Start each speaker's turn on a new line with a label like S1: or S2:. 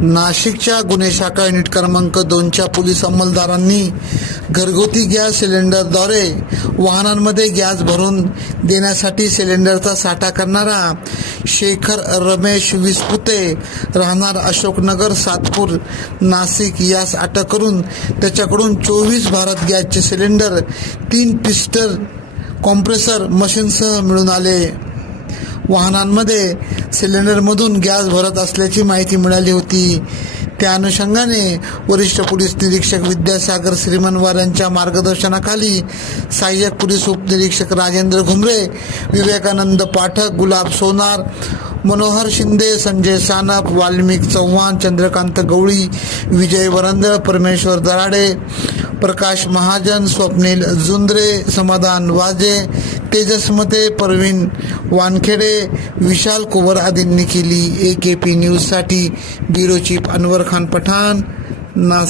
S1: नाशिकच्या गुन्हे शाखा युनिट क्रमांक दोनच्या पोलीस अंमलदारांनी घरगुती गॅस सिलेंडरद्वारे वाहनांमध्ये गॅस भरून देण्यासाठी सिलेंडरचा साठा करणारा शेखर रमेश विस्पुते राहणार अशोकनगर सातपूर नाशिक यास अटक करून त्याच्याकडून चोवीस भारत गॅसचे सिलेंडर तीन पिस्टर कॉम्प्रेसर मशीनसह मिळून आले. वाहनांमध्ये सिलेंडरमधून गॅस भरत असल्याची माहिती मिळाली होती. त्या अनुषंगाने वरिष्ठ पोलीस निरीक्षक विद्यासागर श्रीमनवार यांच्या मार्गदर्शनाखाली सहाय्यक पोलीस उपनिरीक्षक राजेंद्र घुमरे विवेकानंद पाठक गुलाब सोनार मनोहर शिंदे संजय सानप वाल्मिक चव्हाण चंद्रकांत गवळी विजय वरंदळ परमेश्वर दराडे प्रकाश महाजन स्वप्नील जुंद्रे समाधान वाजे तेजस्मते परवीन वानखेडे विशाल कुवर आदींनी केली ए के पी न्यूजसाठी ब्युरो चीफ अनवर खान पठाण नास